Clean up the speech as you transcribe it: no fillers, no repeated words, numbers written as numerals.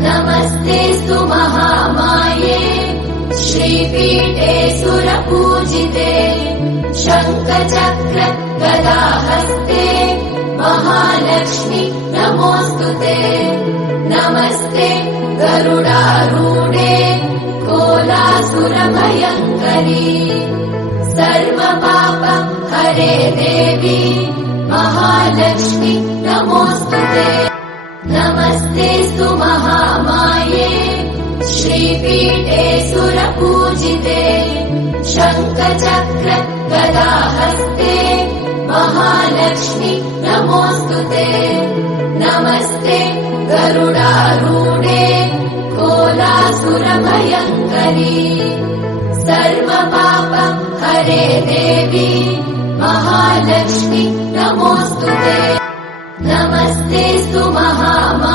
नमस्तेऽस्तु महामाये श्रीपीठे सुरपूजिते शङ्खचक्र गदाहस्ते महालक्ष्मी नमोऽस्तुते। नमस्ते गरुडारूढे कोलासुरभयङ्करी सर्वपाप हरे देवी महालक्ष्मी नमोऽस्तुते। नमस्तेऽस्तु महामाये श्रीपीठे सुरपूजिते शङ्खचक्र गदाहस्ते महालक्ष्मी नमोऽस्तुते। नमस्ते गरुडारूढे कोलासुरभयङ्करी सर्वपाप हरे देवी महालक्ष्मी नमोऽस्तुते। नमस्तेऽस्तु महामाये